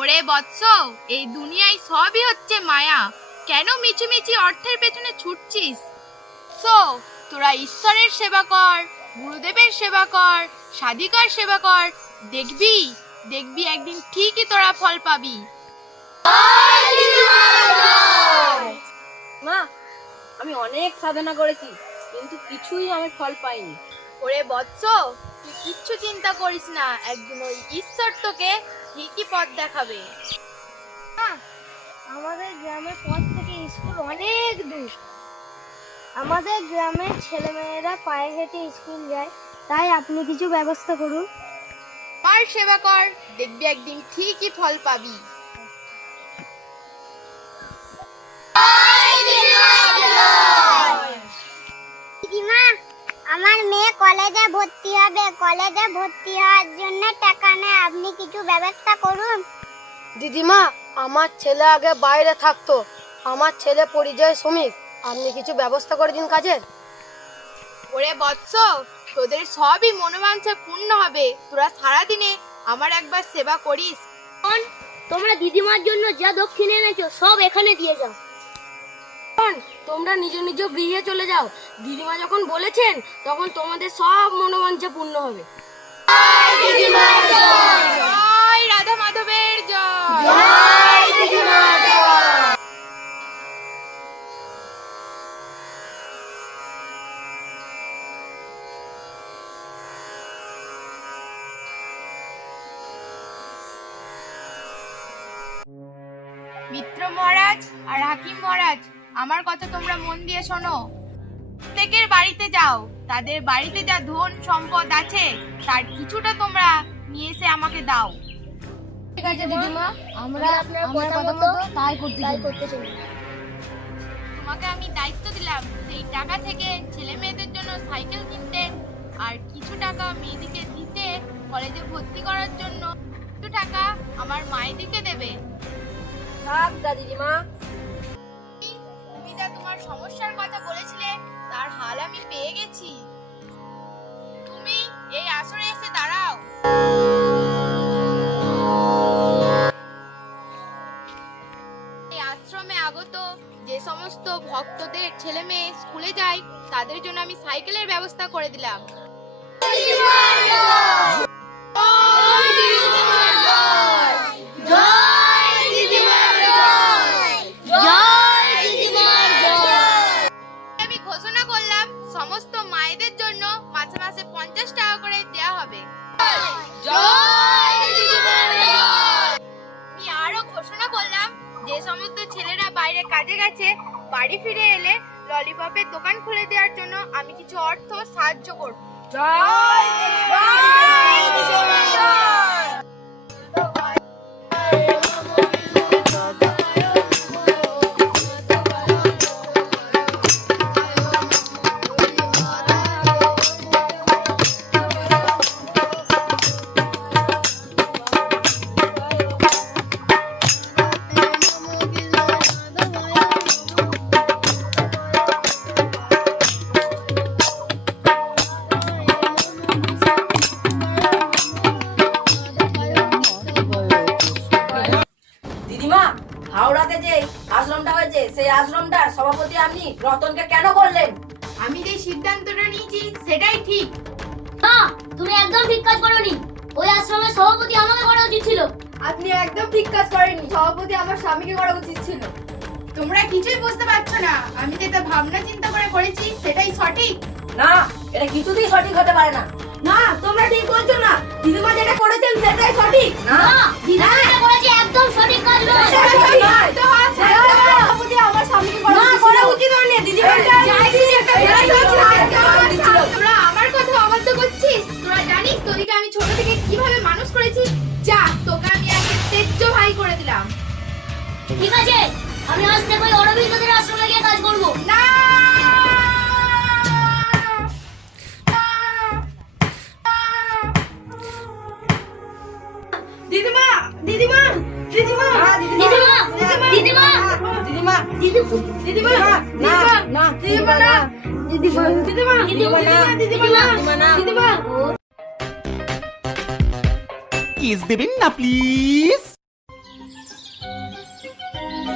ওরে বৎস, এই দুনিয়ায় সবই হচ্ছে মায়া। কেন মিছিমিছি অর্থের পেছনে ছুটছিস? তোরা ঈশ্বরের সেবা কর, গুরুদেবের সেবা কর, সাধিকার সেবা কর, দেখবি দেখবি একদিন ঠিকই তোরা ফল পাবি। মা, আমি অনেক সাধনা করেছি কিন্তু কিছুই আমি ফল পাইনি। ওরে বৎস, তুই কিচ্ছু চিন্তা করিস না, একদিন ওই ঈশ্বর তোকে ঠিকই পথ দেখাবে। আমাদের গ্রামের পথ থেকে স্কুল অনেক দূর। আমাদের গ্রামের ছেলেমেয়েরা পায়ে হেঁটে স্কুল যায়, তাই আপনি কিছু ব্যবস্থা করুন। আর সেবা কর, দেখবি একদিন ঠিকই ফল পাবি। দিদিমা, আমার মেয়ে কলেজে ভর্তি হবে, কলেজে ভর্তি হওয়ার জন্য টাকা নেই, আপনি কিছু ব্যবস্থা করুন। দিদিমা, আমার ছেলে আগে বাইরে থাকতো, আমার ছেলে পরিযায়ী শ্রমিক, আপনি কিছু ব্যবস্থা করে দিন কাজের। ওরে বৎস, তোদের সবই মনোবাঞ্ছা পূর্ণ হবে, তোরা সারাদিনে আমার একবার সেবা করিস। তোমরা দিদিমার জন্য যা দক্ষিণ এনেছো সব এখানে দিয়ে যাও। তোমরা নিজ নিজ গৃহে চলে যাও, দিদিমা যখন বলেছেন তখন তোমাদের সব মনোবাঞ্ছা পূর্ণ হবে। জয় রাধা মাধবের জয়। মিত্র মহারাজ আর হাকিম মহারাজ, আমার কথা তোমরা মন দিয়ে শোনো। প্রত্যেকের বাড়িতে যাও, তাদের বাড়িতে যা ধন সম্পদ আছে তার কিছুটা তোমরা নিয়ে এসে আমাকে দাও। ঠিক আছে দিদিমা, আমরা আপনার কথা মতো তাই করতে চলি। তোমাকে আমি দায়িত্ব দিলাম সেই টাকা থেকে ছেলে মেয়েদের জন্য সাইকেল কিনতে, আর কিছু টাকা মেয়েদিকে দিতে, কলেজে ভর্তি করার জন্য কিছু টাকা আমার মায়েদিকে দেবে। থাক দিদিমা, তুমি যা তোমার সমস্যার কথা বলেছিলে তার হাল আমি পেয়ে গেছি। তুমি এই আসরে এসে দাঁড়াও। এই আশ্রমে আগত যে সমস্ত ভক্তদের ছেলে মেয়ে স্কুলে যায় তাদের জন্য আমি সাইকেলের ব্যবস্থা করে দিলাম। আমি ঘোষণা করলাম সমস্ত মায়েদের জন্য মাসে মাসে 50 টাকা করে দেয়া হবে। আমি আরো ঘোষণা করলাম যে সমস্ত ছেলেরা বাইরে কাজে গেছে বাড়ি ফিরে এলে ললিপপের দোকান খুলে দেওয়ার জন্য আমি কিছু অর্থ সাহায্য করব। হাওড়াতে যে আশ্রমটা হয়েছে সেই আশ্রমটার সভাপতি আপনি রতনকে কেন করলেন? আমি যে সিদ্ধান্তটা নিয়েছি সেটাই ঠিক। না, তুমি একদম ঠিক কাজ করোনি। ওই আশ্রমের সভাপতি আমাকে করা উচিত ছিল। আপনি একদম ঠিক কাজ করেননি, সভাপতি আমার স্বামীকে করা উচিত ছিল। তোমরা কিছুই বুঝতে পারছো না, আমি যেটা ভাবনা চিন্তা করে করেছি সেটাই সঠিক। না, এটা কিছুতেই সঠিক হতে পারে না। না, তোমরা ঠিক বলছো না। আছে, আমি আজ থেকে ওই অরবিন্দদের আশ্রমে গিয়ে কাজ করবো। না দিদিমা দিদিমা দিদিমা দিদিমা দিদিমা দিদিমা দিদিমা দিদিমা না না দিদিমা না দিদিমা দিদিমা দিদিমা দিদিমা দিদিমা কিস দেবেন না প্লিজ।